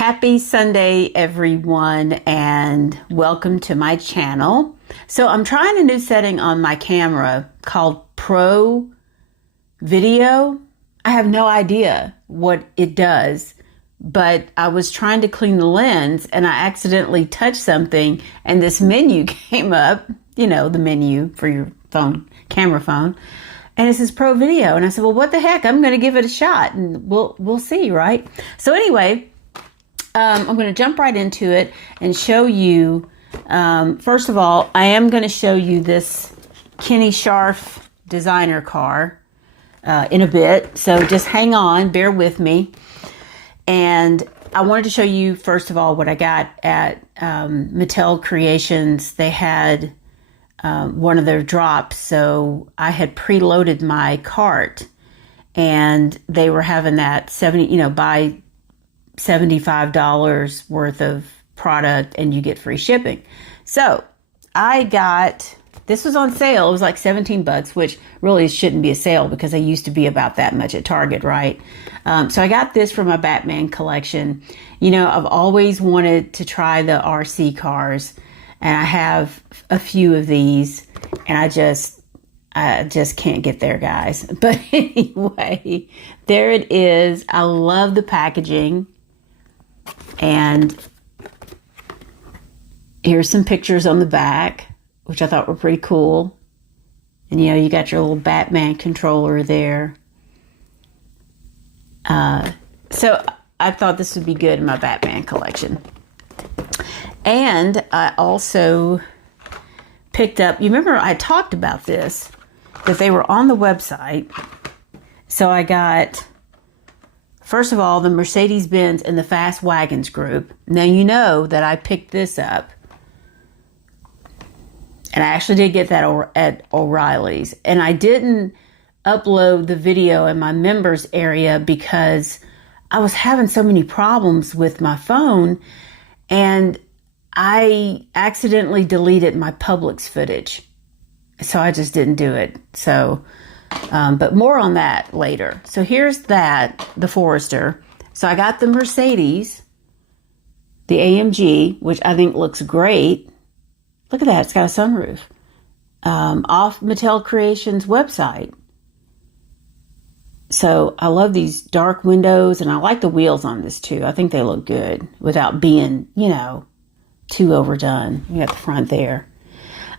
Happy Sunday, everyone, and welcome to my channel. So I'm trying a new setting on my camera called Pro Video. I have no idea what it does, but I was trying to clean the lens and I accidentally touched something and this menu came up, you know, the menu for your phone, camera phone. And it says Pro Video. And I said, well, what the heck? I'm going to give it a shot and we'll see, right? So anyway, I'm going to jump right into it and show you, first of all, I am going to show you this Kenny Scharf designer car in a bit. So just hang on, bear with me. And I wanted to show you, first of all, what I got at MATTEL Creations. They had one of their drops. So I had preloaded my cart and they were having that buy $75 worth of product and you get free shipping. So I got, this was on sale. It was like 17 bucks, which really shouldn't be a sale because they used to be about that much at Target, right? So I got this for my Batman collection. You know, I've always wanted to try the RC cars and I have a few of these and I just can't get there, guys. But anyway, there it is. I love the packaging. And here's some pictures on the back, which I thought were pretty cool. And, you know, you got your little Batman controller there. So I thought this would be good in my Batman collection. And I also picked up, you remember I talked about this, that they were on the website. So I got, first of all, the Mercedes-Benz and the Fast Wagons group. Now, you know that I picked this up. And I actually did get that at O'Reilly's. And I didn't upload the video in my members area because I was having so many problems with my phone. And I accidentally deleted my Publix footage. So I just didn't do it. So, but more on that later. So here's that, the Forester. So I got the Mercedes, the AMG, which I think looks great. Look at that, it's got a sunroof. Off Mattel Creations website. So I love these dark windows and I like the wheels on this too. I think they look good without being, you know, too overdone. You got the front there.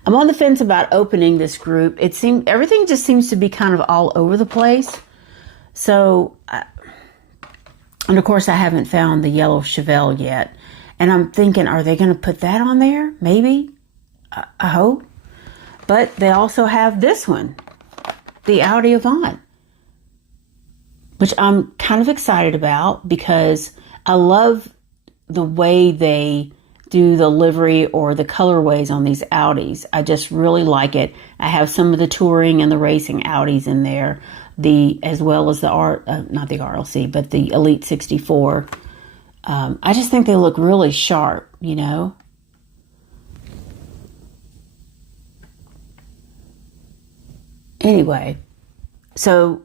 I'm on the fence about opening this group. Everything just seems to be kind of all over the place. So, and of course I haven't found the yellow Chevelle yet. And I'm thinking, are they going to put that on there? Maybe. I hope. But they also have this one, the Audi Avant, which I'm kind of excited about because I love the way they do the livery or the colorways on these Audis. I just really like it. I have some of the touring and the racing Audis in there, as well as the not the RLC, but the Elite 64. I just think they look really sharp, you know. Anyway, so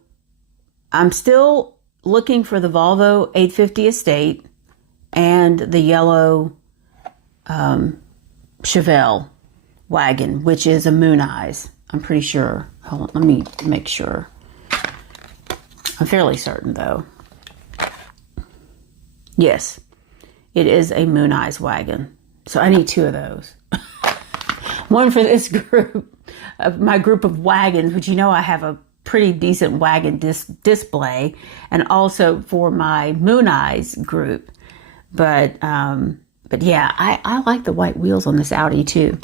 I'm still looking for the Volvo 850 Estate and the yellow Chevelle wagon, which is a Moon Eyes. I'm pretty sure. Hold on, let me make sure. I'm fairly certain, though. Yes, it is a Moon Eyes wagon. So I need two of those. One for this group, my group of wagons, which you know I have a pretty decent wagon display, and also for my Moon Eyes group. But yeah, I like the white wheels on this Audi too.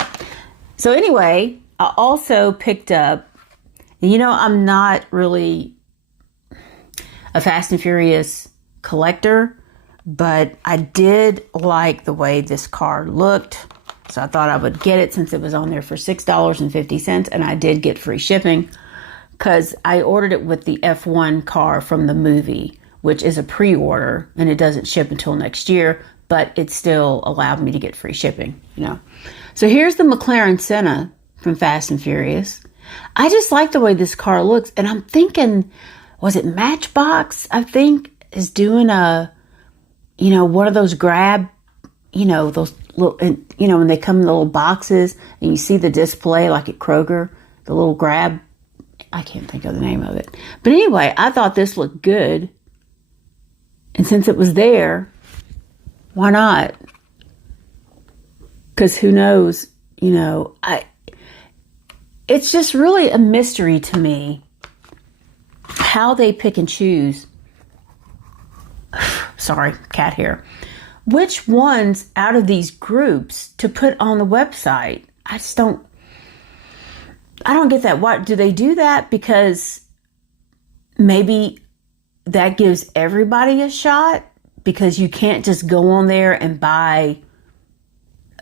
So anyway, I also picked up, you know, I'm not really a Fast and Furious collector, but I did like the way this car looked. So I thought I would get it since it was on there for $6.50, and I did get free shipping because I ordered it with the F1 car from the movie, which is a pre-order and it doesn't ship until next year, but it still allowed me to get free shipping, you know. So here's the McLaren Senna from Fast and Furious. I just like the way this car looks, and I'm thinking, was it Matchbox, I think, is doing a one of those grab, those little, when they come in the little boxes and you see the display like at Kroger, the little grab, I can't think of the name of it. But anyway, I thought this looked good. And since it was there, why not? Because who knows, it's just really a mystery to me how they pick and choose. Sorry, cat hair. Which ones out of these groups to put on the website? I don't get that. Why do they do that? Because maybe that gives everybody a shot, because you can't just go on there and buy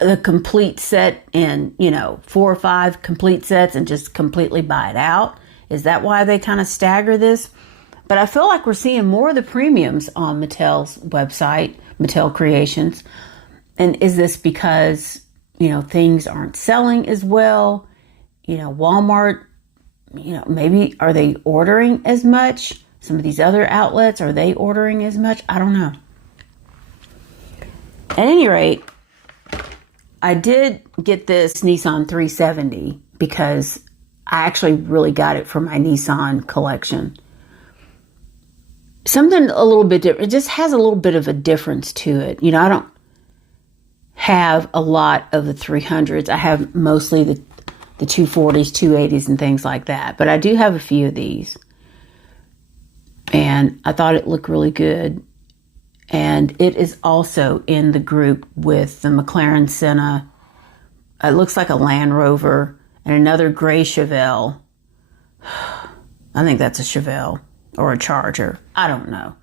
the complete set in, 4 or 5 complete sets and just completely buy it out. Is that why they kind of stagger this? But I feel like we're seeing more of the premiums on Mattel's website, Mattel Creations. And is this because, things aren't selling as well? Walmart, maybe are they ordering as much? Some of these other outlets, are they ordering as much? I don't know. At any rate, I did get this Nissan 370 because I actually really got it for my Nissan collection. Something a little bit different. It just has a little bit of a difference to it. I don't have a lot of the 300s. I have mostly the 240s, 280s, and things like that. But I do have a few of these. And I thought it looked really good. And it is also in the group with the McLaren Senna. It looks like a Land Rover and another gray Chevelle. I think that's a Chevelle or a Charger. I don't know.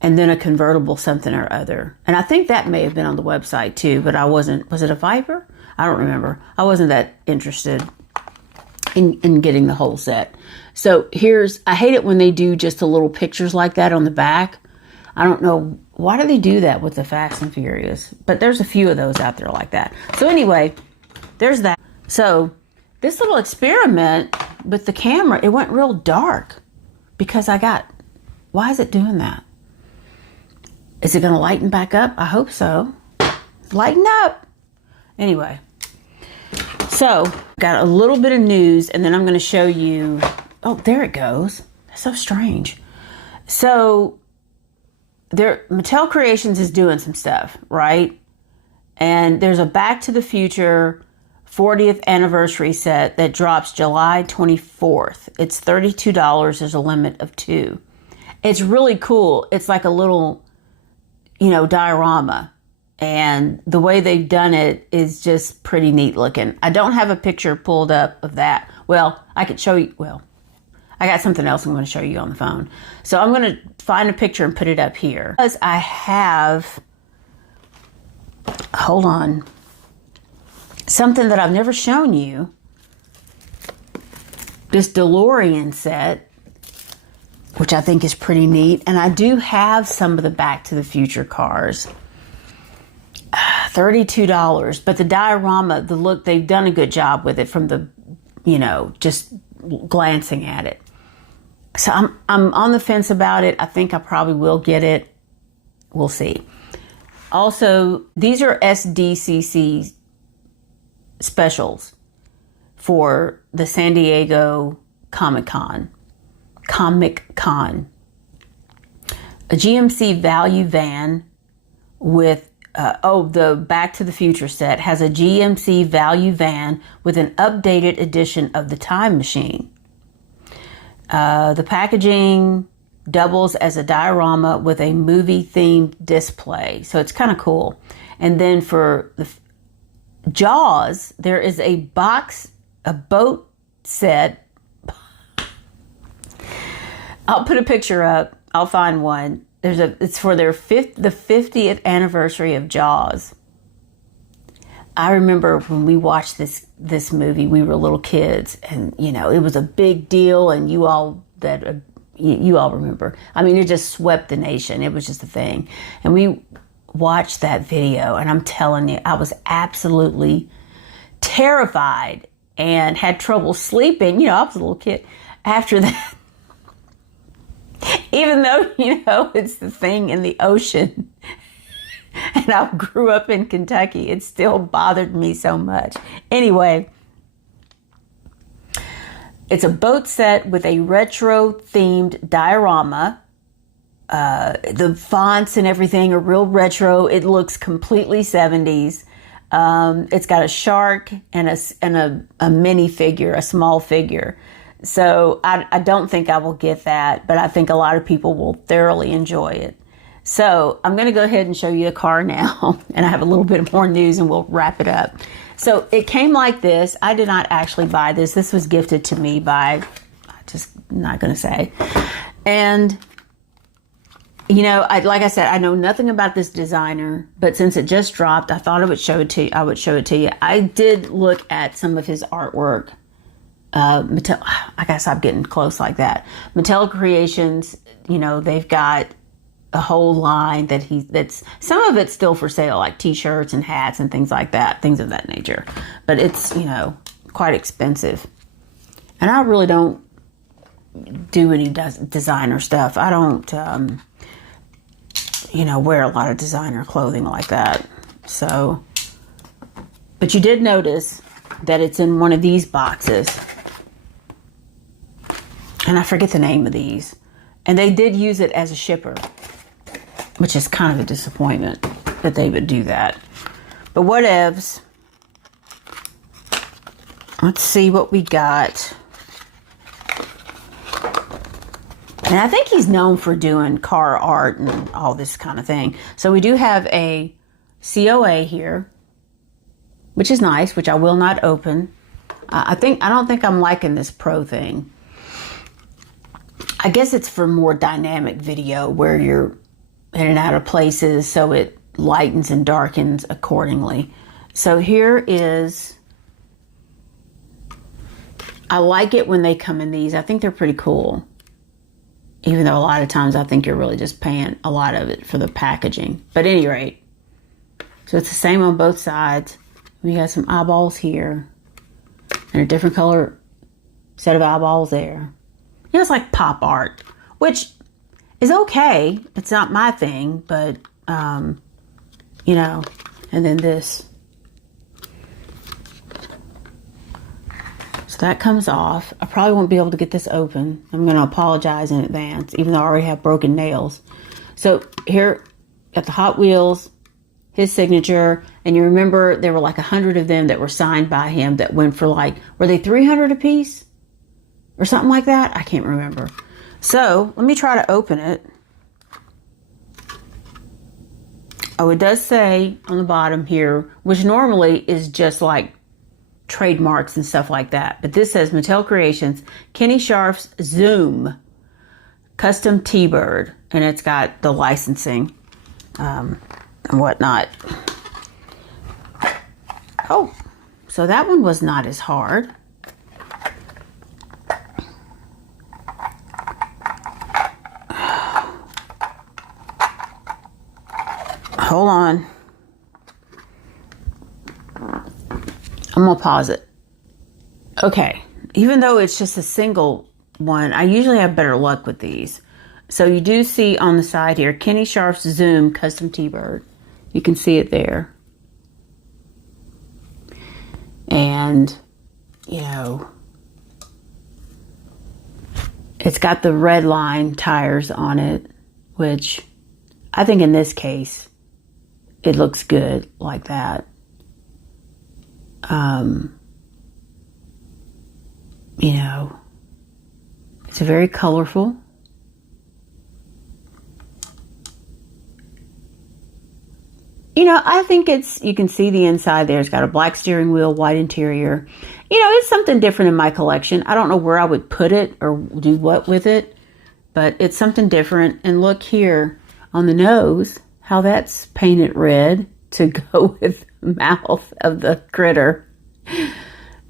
And then a convertible something or other. And I think that may have been on the website too, but I wasn't. Was it a Viper? I don't remember. I wasn't that interested in getting the whole set. So I hate it when they do just the little pictures like that on the back. I don't know, why do they do that with the Fast and Furious? But there's a few of those out there like that. So anyway, there's that. So this little experiment with the camera, it went real dark because why is it doing that? Is it going to lighten back up? I hope so. Lighten up. Anyway, so got a little bit of news, and then I'm going to show you. Oh, there it goes. That's so strange. So Mattel Creations is doing some stuff, right? And there's a Back to the Future 40th anniversary set that drops July 24th. It's $32. There's a limit of 2. It's really cool. It's like a little, diorama. And the way they've done it is just pretty neat looking. I don't have a picture pulled up of that. Well, I could show you. Well, I got something else I'm going to show you on the phone. So I'm going to find a picture and put it up here. Because I have, hold on, something that I've never shown you. This DeLorean set, which I think is pretty neat. And I do have some of the Back to the Future cars. $32. But the diorama, the look, they've done a good job with it from the, just glancing at it. So I'm on the fence about it. I think I probably will get it. We'll see. Also, these are SDCC specials for the San Diego Comic Con. A GMC value van with the Back to the Future set has a GMC value van with an updated edition of the Time Machine. The packaging doubles as a diorama with a movie-themed display. So it's kind of cool. And then for the Jaws, there is a boat set. I'll put a picture up. I'll find one. It's for the 50th anniversary of Jaws. I remember when we watched this movie, we were little kids, and it was a big deal, and you all remember. I mean, it just swept the nation. It was just a thing. And we watched that video, and I'm telling you, I was absolutely terrified and had trouble sleeping. I was a little kid after that. Even though, it's the thing in the ocean. And I grew up in Kentucky. It still bothered me so much. Anyway, it's a boat set with a retro-themed diorama. The fonts and everything are real retro. It looks completely 70s. It's got a shark and a mini figure, a small figure. So I don't think I will get that, but I think a lot of people will thoroughly enjoy it. So I'm going to go ahead and show you the car now, and I have a little bit more news and we'll wrap it up. So it came like this. I did not actually buy this. This was gifted to me by, I'm just not going to say. And, you know, like I said, I know nothing about this designer, but since it just dropped, I thought I would show it to you. I did look at some of his artwork. Mattel, I gotta stop getting close like that. Mattel Creations, you know, they've got a whole line that's some of it's still for sale, like t-shirts and hats and things like that, things of that nature. But it's, you know, quite expensive. And I really don't do any designer stuff. I don't, you know, wear a lot of designer clothing like that. So, but you did notice that it's in one of these boxes. And I forget the name of these. And they did use it as a shipper, which is kind of a disappointment that they would do that. But whatevs. Let's see what we got. And I think he's known for doing car art and all this kind of thing. So we do have a COA here, which is nice, which I will not open. I don't think I'm liking this Pro thing. I guess it's for more dynamic video where you're in and out of places, so it lightens and darkens accordingly. So here is, I like it when they come in these. I think they're pretty cool. Even though a lot of times I think you're really just paying a lot of it for the packaging. But at any rate, so it's the same on both sides. We got some eyeballs here and a different color set of eyeballs there. You know, it's like pop art, which is okay. It's not my thing, but, you know, and then this. So that comes off. I probably won't be able to get this open. I'm going to apologize in advance, even though I already have broken nails. So here, got the Hot Wheels, his signature, and you remember there were like 100 of them that were signed by him that went for like, were they 300 a piece? Or something like that? I can't remember. So, let me try to open it. Oh, it does say on the bottom here, which normally is just like trademarks and stuff like that. But this says Mattel Creations, Kenny Scharf's Zoom Custom T-Bird. And it's got the licensing and whatnot. Oh, so that one was not as hard. Hold on. I'm going to pause it. Okay. Even though it's just a single one, I usually have better luck with these. So you do see on the side here, Kenny Scharf's Zoom Custom T-Bird. You can see it there. And, you know, it's got the red line tires on it, which I think in this case, it looks good like that. You know, it's very colorful. You know, I think you can see the inside there. It's got a black steering wheel, white interior. You know, it's something different in my collection. I don't know where I would put it or do what with it, but it's something different. And look here on the nose, how that's painted red to go with the mouth of the critter.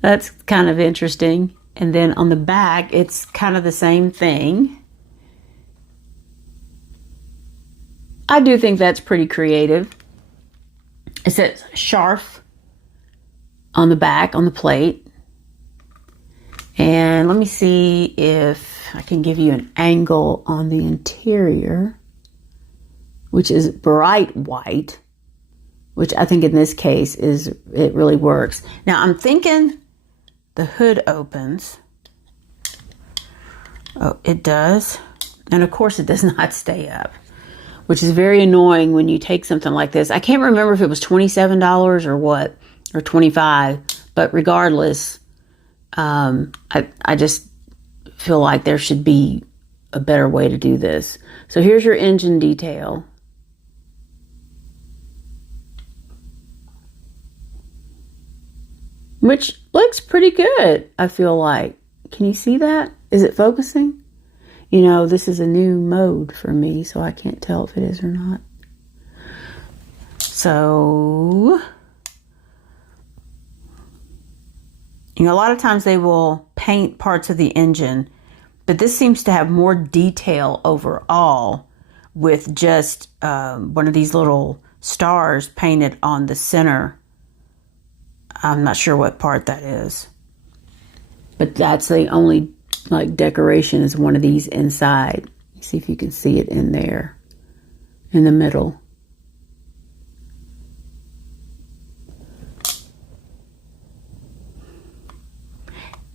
That's kind of interesting. And then on the back, it's kind of the same thing. I do think that's pretty creative. It says Scharf on the back, on the plate. And let me see if I can give you an angle on the interior, which is bright white. which I think in this case it really works. Now I'm thinking the hood opens. Oh, it does. And of course it does not stay up, which is very annoying when you take something like this. I can't remember if it was $27 or what, or $25, but regardless, I just feel like there should be a better way to do this. So here's your engine detail. Which looks pretty good, I feel like. Can you see that? Is it focusing? You know, this is a new mode for me, so I can't tell if it is or not. So, you know, a lot of times they will paint parts of the engine, but this seems to have more detail overall with just one of these little stars painted on the center. I'm not sure what part that is, but that's the only like decoration is one of these inside. See if you can see it in there in the middle.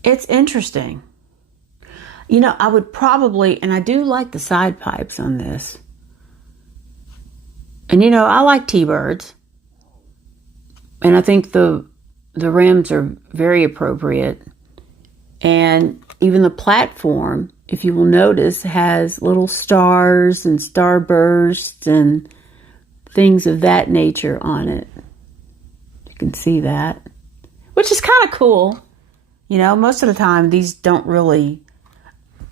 It's interesting. You know, I would probably, and I do like the side pipes on this. And you know, I like T-birds. And I think the rims are very appropriate. And even the platform, if you will notice, has little stars and starbursts and things of that nature on it. You can see that, which is kind of cool. You know, most of the time these don't really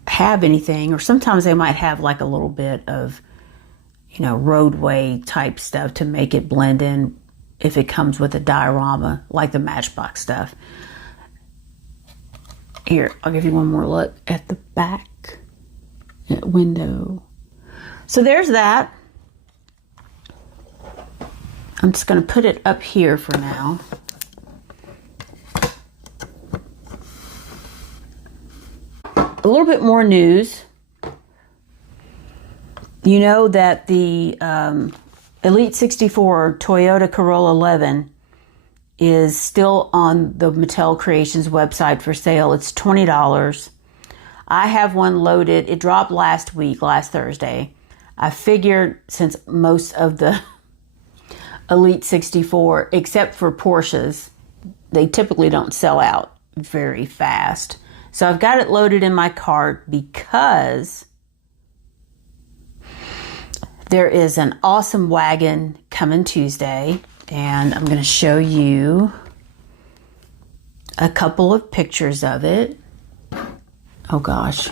have anything, or sometimes they might have like a little bit of, you know, roadway type stuff to make it blend in if it comes with a diorama, like the Matchbox stuff. Here, I'll give you one more look at the back window. So there's that. I'm just going to put it up here for now. A little bit more news. You know that the Elite 64 Toyota Corolla 11 is still on the Mattel Creations website for sale. It's $20. I have one loaded. It dropped last Thursday. I figured since most of the Elite 64, except for Porsches, they typically don't sell out very fast. So I've got it loaded in my cart because there is an awesome wagon coming Tuesday, and I'm going to show you a couple of pictures of it. Oh gosh.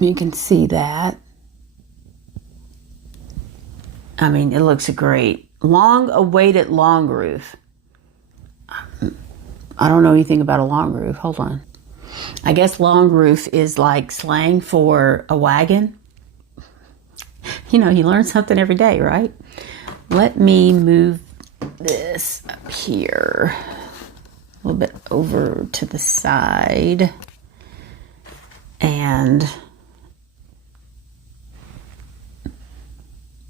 You can see that. I mean, it looks great. Long awaited long roof. I don't know anything about a long roof. Hold on. I guess long roof is like slang for a wagon. You know, you learn something every day, right? Let me move this up here a little bit over to the side. And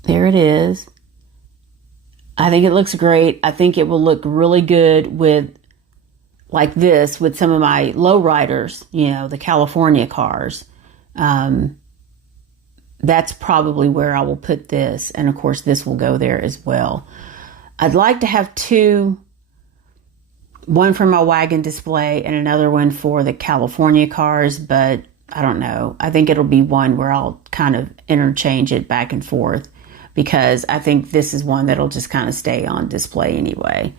there it is. I think it looks great. I think it will look really good with like this with some of my lowriders, you know, the California cars. That's probably where I will put this. And of course, this will go there as well. I'd like to have two, one for my wagon display and another one for the California cars, but I don't know. I think it'll be one where I'll kind of interchange it back and forth, because I think this is one that'll just kind of stay on display anyway.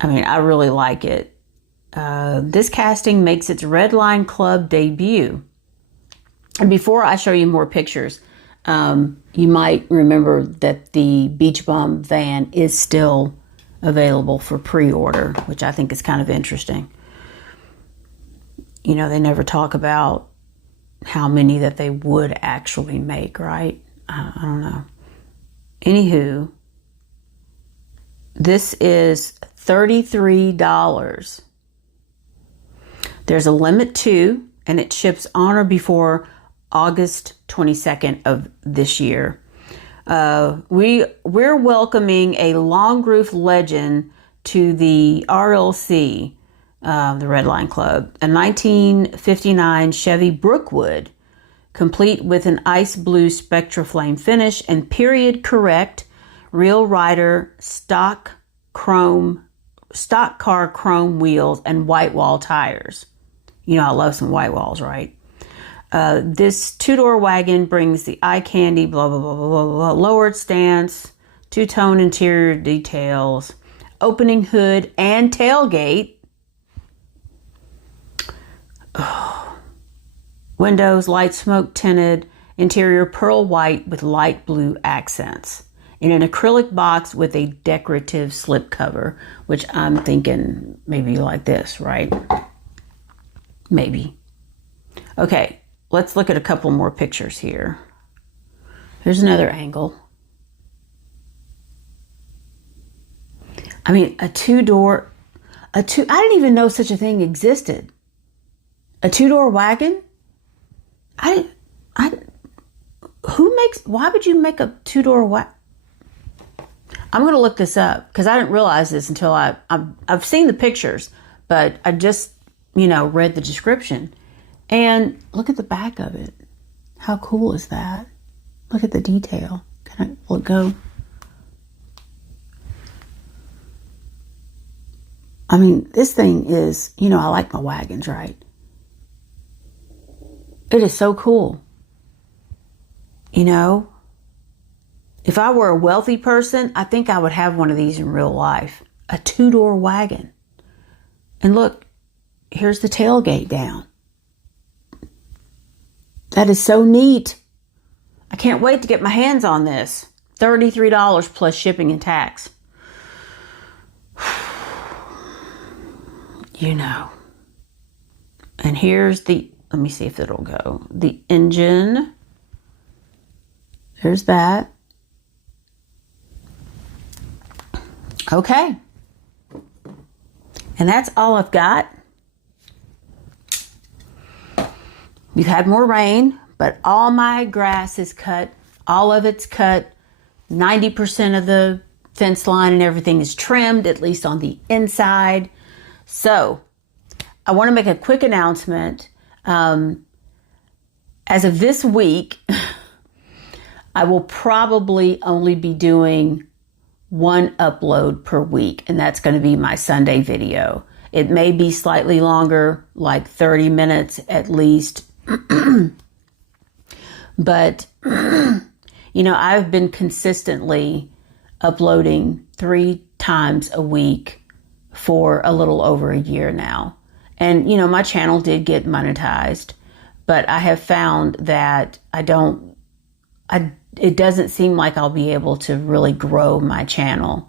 I mean, I really like it. This casting makes its Redline Club debut. And before I show you more pictures, you might remember that the Beach Bum van is still available for pre-order, which I think is kind of interesting. You know, they never talk about how many that they would actually make, right? I don't know. Anywho, this is $33. There's a limit too, and it ships on or before August 22nd of this year. We're welcoming a long roof legend to the RLC, the Red Line Club, a 1959 Chevy Brookwood, complete with an ice blue Spectra Flame finish and period correct Real Rider stock car chrome wheels and white wall tires. You know I love some white walls, right? This two-door wagon brings the eye candy, blah, blah, blah, blah, blah, blah, lowered stance, two-tone interior details, opening hood and tailgate. Oh. Windows, light smoke tinted, interior pearl white with light blue accents. In an acrylic box with a decorative slip cover, which I'm thinking maybe like this, right? Maybe. Okay, let's look at a couple more pictures here. Here's another angle. I mean, I didn't even know such a thing existed. A two-door wagon? Why would you make a two-door wagon? I'm going to look this up because I didn't realize this until I've seen the pictures, but I just, read the description. And look at the back of it. How cool is that? Look at the detail. Will it go? I mean, this thing is, I like my wagons, right? It is so cool. If I were a wealthy person, I think I would have one of these in real life. A two-door wagon. And look, here's the tailgate down. That is so neat. I can't wait to get my hands on this. $33 plus shipping and tax. And here's let me see if it'll go. The engine. There's that. Okay. And that's all I've got. We've had more rain, but all my grass is cut. All of it's cut. 90% of the fence line and everything is trimmed, at least on the inside. So I want to make a quick announcement. As of this week, I will probably only be doing one upload per week, and that's going to be my Sunday video. It may be slightly longer, like 30 minutes at least. But, I've been consistently uploading 3 times a week for a little over a year now. And, my channel did get monetized, but I have found that it doesn't seem like I'll be able to really grow my channel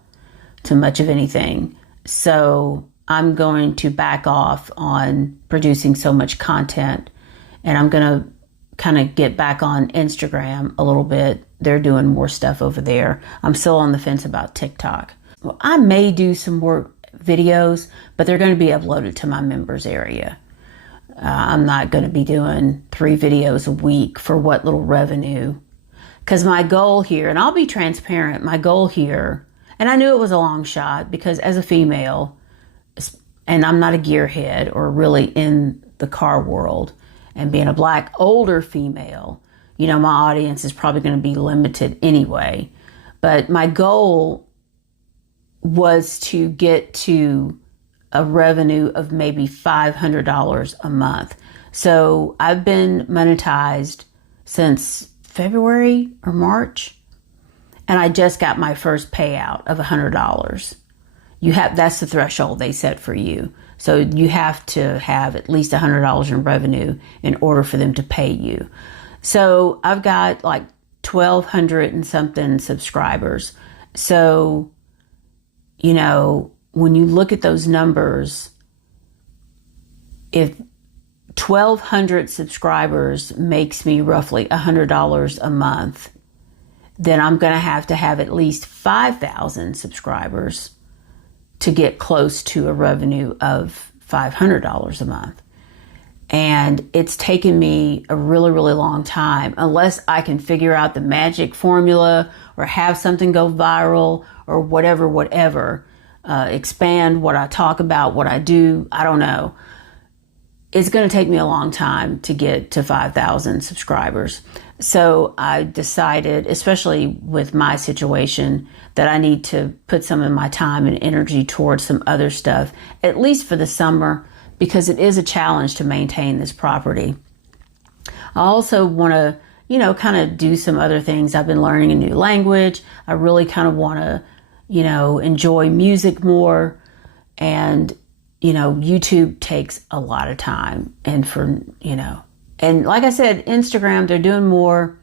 to much of anything. So I'm going to back off on producing so much content, and I'm going to kind of get back on Instagram a little bit. They're doing more stuff over there. I'm still on the fence about TikTok. Well, I may do some more videos, but they're going to be uploaded to my members area. I'm not going to be doing 3 videos a week for what little revenue. Because my goal here, and I'll be transparent, my goal here, and I knew it was a long shot because as a female, and I'm not a gearhead or really in the car world, and being a black older female, my audience is probably going to be limited anyway. But my goal was to get to a revenue of maybe $500 a month. So I've been monetized since February or March, and I just got my first payout of $100. That's the threshold they set for you. So you have to have at least $100 in revenue in order for them to pay you. So I've got like 1,200 and something subscribers. So, when you look at those numbers, if 1,200 subscribers makes me roughly $100 a month, then I'm going to have at least 5,000 subscribers to get close to a revenue of $500 a month. And it's taken me a really, really long time, unless I can figure out the magic formula or have something go viral or whatever, expand what I talk about, what I do. I don't know. It's going to take me a long time to get to 5,000 subscribers. So I decided, especially with my situation, that I need to put some of my time and energy towards some other stuff, at least for the summer, because it is a challenge to maintain this property. I also want to, kind of do some other things. I've been learning a new language. I really kind of want to, enjoy music more. And YouTube takes a lot of time. And and like I said, Instagram, they're doing more.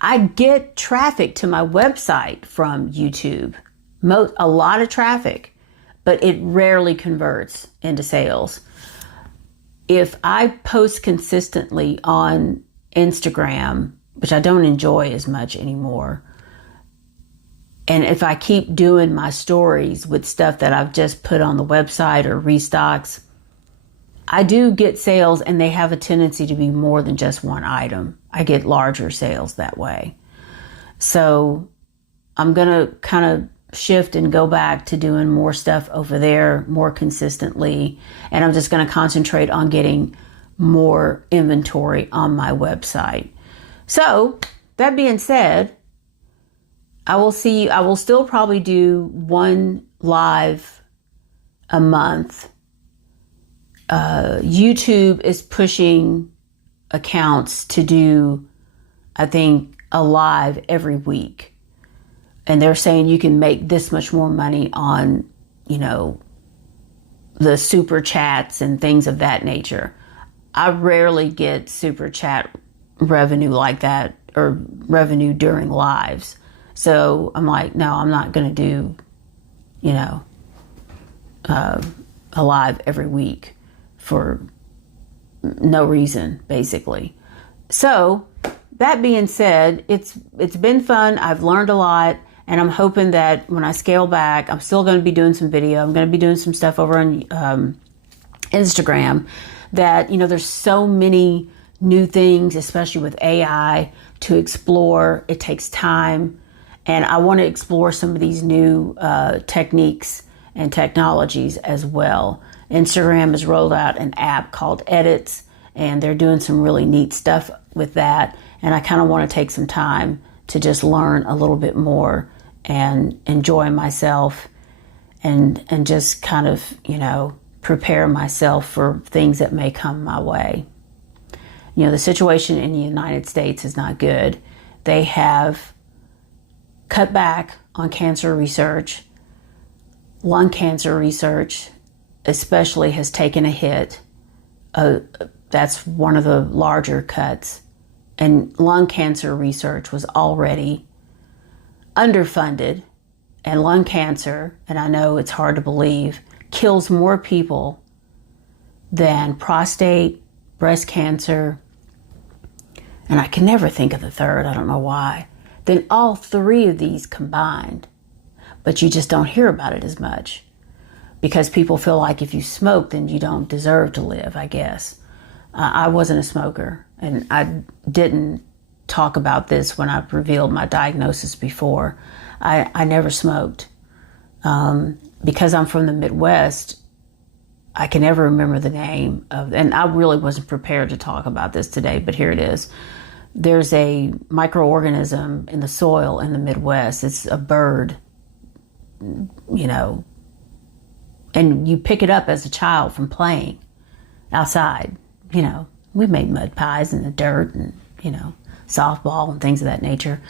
I get traffic to my website from YouTube, a lot of traffic, but it rarely converts into sales. If I post consistently on Instagram, which I don't enjoy as much anymore, and if I keep doing my stories with stuff that I've just put on the website or restocks, I do get sales, and they have a tendency to be more than just one item. I get larger sales that way. So I'm going to kind of shift and go back to doing more stuff over there more consistently. And I'm just going to concentrate on getting more inventory on my website. So that being said, I will still probably do one live a month. YouTube is pushing accounts to do, I think, a live every week. And they're saying you can make this much more money on, the super chats and things of that nature. I rarely get super chat revenue like that, or revenue during lives. So I'm like, no, I'm not going to do, a live every week for no reason, basically. So that being said, it's been fun. I've learned a lot, and I'm hoping that when I scale back, I'm still going to be doing some video. I'm going to be doing some stuff over on Instagram. That there's so many new things, especially with AI, to explore. It takes time, and I want to explore some of these new techniques and technologies as well. Instagram has rolled out an app called Edits, and they're doing some really neat stuff with that. And I kind of want to take some time to just learn a little bit more and enjoy myself, and just kind of, prepare myself for things that may come my way. The situation in the United States is not good. They have cut back on cancer research. Lung cancer research especially has taken a hit. That's one of the larger cuts. And lung cancer research was already underfunded. And lung cancer, and I know it's hard to believe, kills more people than prostate, breast cancer, and I can never think of the third, I don't know why, than all three of these combined. But you just don't hear about it as much, because people feel like if you smoke, then you don't deserve to live, I guess. I wasn't a smoker, and I didn't talk about this when I revealed my diagnosis before. I never smoked. Because I'm from the Midwest, I can never remember the name of, and I really wasn't prepared to talk about this today, but here it is. There's a microorganism in the soil in the Midwest. It's a bird, and you pick it up as a child from playing outside. We made mud pies in the dirt and, softball and things of that nature.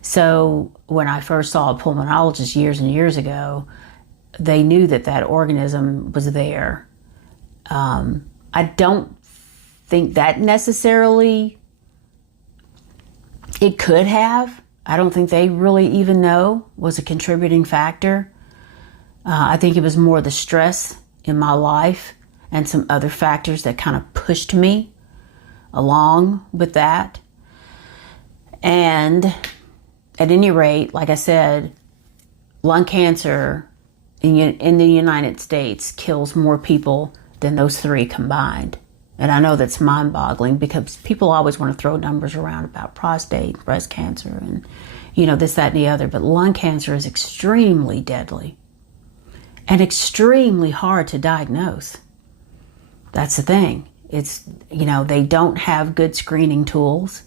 So when I first saw a pulmonologist years and years ago, they knew that organism was there. I don't think that necessarily it could have. I don't think they really even know was a contributing factor. I think it was more the stress in my life and some other factors that kind of pushed me along with that. And at any rate, like I said, lung cancer in the United States kills more people than those three combined. And I know that's mind-boggling because people always want to throw numbers around about prostate, breast cancer, and, you know, this, that, and the other. But lung cancer is extremely deadly and extremely hard to diagnose. That's the thing. It's, you know, they don't have good screening tools.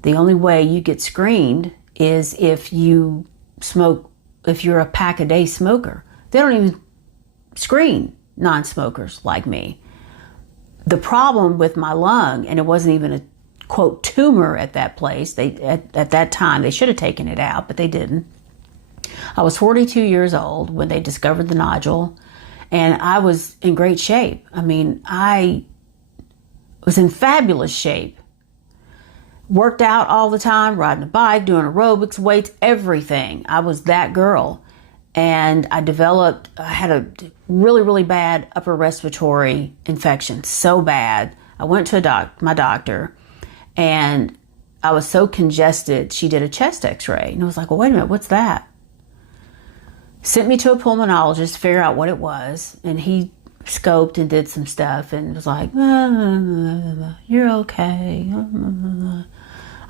The only way you get screened is if you smoke, if you're a pack-a-day smoker. They don't even screen non-smokers like me. The problem with my lung, and it wasn't even a, quote, tumor at that place. At that time, they should have taken it out, but they didn't. I was 42 years old when they discovered the nodule, and I was in great shape. I mean, I was in fabulous shape. Worked out all the time, riding a bike, doing aerobics, weights, everything. I was that girl. And I had a really, really bad upper respiratory infection, so bad. I went to my doctor, and I was so congested, she did a chest x-ray. And I was like, well, wait a minute, what's that? Sent me to a pulmonologist to figure out what it was. And he scoped and did some stuff and was like, you're okay.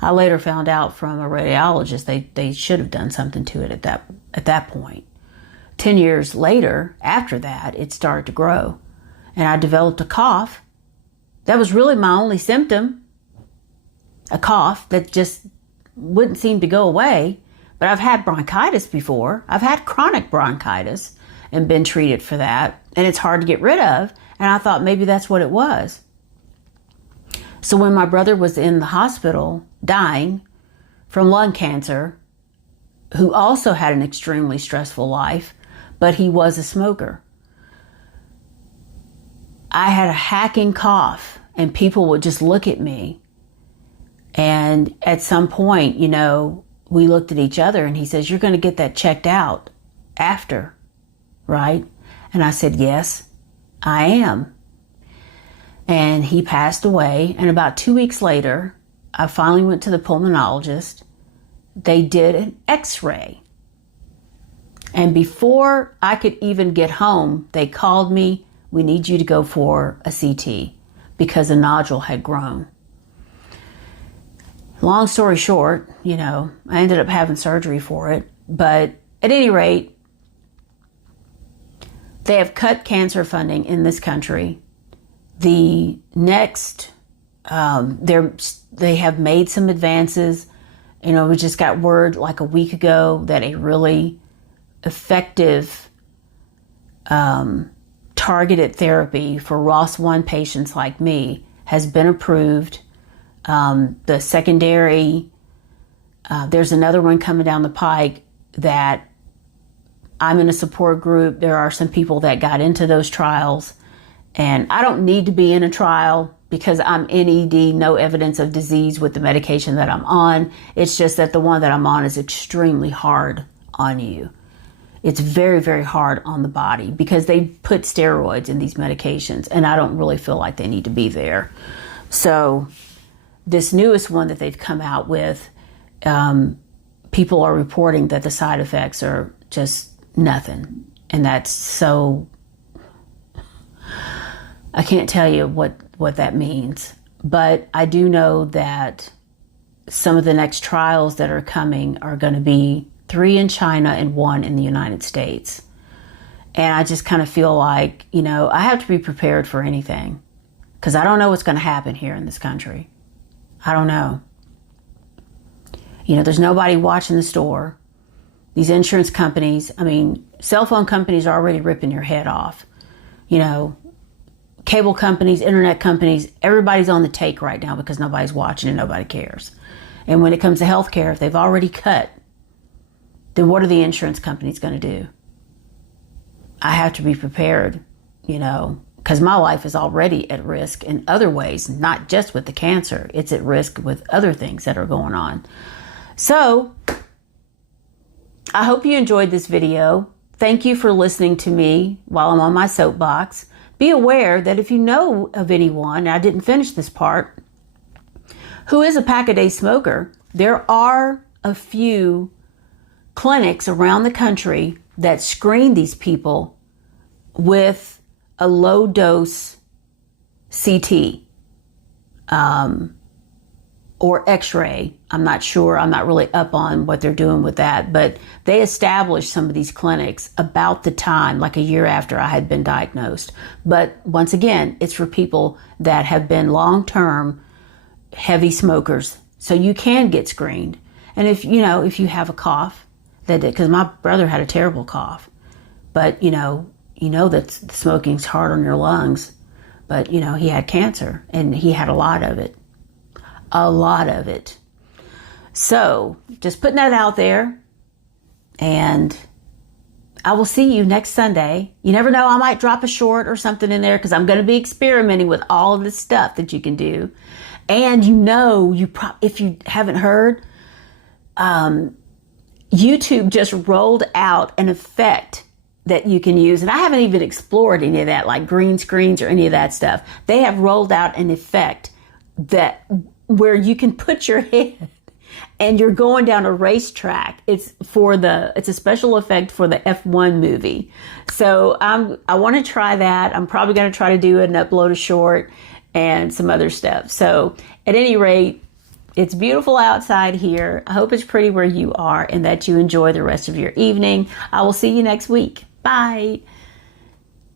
I later found out from a radiologist they should have done something to it at that point. 10 years later, after that, it started to grow. And I developed a cough. That was really my only symptom. A cough that just wouldn't seem to go away. But I've had bronchitis before. I've had chronic bronchitis and been treated for that. And it's hard to get rid of. And I thought maybe that's what it was. So when my brother was in the hospital dying from lung cancer, who also had an extremely stressful life, but he was a smoker, I had a hacking cough, and people would just look at me. And at some point, you know, we looked at each other, and he says, you're going to get that checked out after, right? And I said, yes, I am. And he passed away. And about 2 weeks later, I finally went to the pulmonologist. They did an x-ray. And before I could even get home, they called me, we need you to go for a CT because a nodule had grown. Long story short, you know, I ended up having surgery for it. But at any rate, they have cut cancer funding in this country. The next, they have made some advances. You know, we just got word like a week ago that a really effective targeted therapy for ROS1 patients like me has been approved. The secondary, there's another one coming down the pike that I'm in a support group. There are some people that got into those trials, and I don't need to be in a trial because I'm NED, no evidence of disease with the medication that I'm on. It's just that the one that I'm on is extremely hard on you. It's very, very hard on the body because they put steroids in these medications, and I don't really feel like they need to be there. So this newest one that they've come out with, people are reporting that the side effects are just nothing. And that's so, I can't tell you what that means. But I do know that some of the next trials that are coming are going to be 3 in China and 1 in the United States. And I just kind of feel like, you know, I have to be prepared for anything because I don't know what's going to happen here in this country. I don't know. You know, there's nobody watching the store. These insurance companies, I mean, cell phone companies are already ripping your head off. You know, cable companies, internet companies, everybody's on the take right now because nobody's watching and nobody cares. And when it comes to healthcare, if they've already cut, then what are the insurance companies going to do? I have to be prepared, you know, because my life is already at risk in other ways, not just with the cancer. It's at risk with other things that are going on. So I hope you enjoyed this video. Thank you for listening to me while I'm on my soapbox. Be aware that if you know of anyone, and I didn't finish this part, who is a pack-a-day smoker, there are a few clinics around the country that screen these people with a low dose CT. or x-ray. I'm not sure. I'm not really up on what they're doing with that, but they established some of these clinics about the time, like a year after I had been diagnosed. But once again, it's for people that have been long-term heavy smokers. So you can get screened. And if you have a cough, because my brother had a terrible cough, but you know that smoking's hard on your lungs, but he had cancer and he had a lot of it. So just putting that out there, and I will see you next Sunday. You never know, I might drop a short or something in there because I'm going to be experimenting with all of this stuff that you can do. And if you haven't heard, YouTube just rolled out an effect that you can use. And I haven't even explored any of that, like green screens or any of that stuff. They have rolled out an effect where you can put your head and you're going down a racetrack. It's a special effect for the F1 movie. So I want to try that. I'm probably going to try to do it and upload a short and some other stuff. So at any rate, it's beautiful outside here. I hope it's pretty where you are and that you enjoy the rest of your evening. I will see you next week. Bye.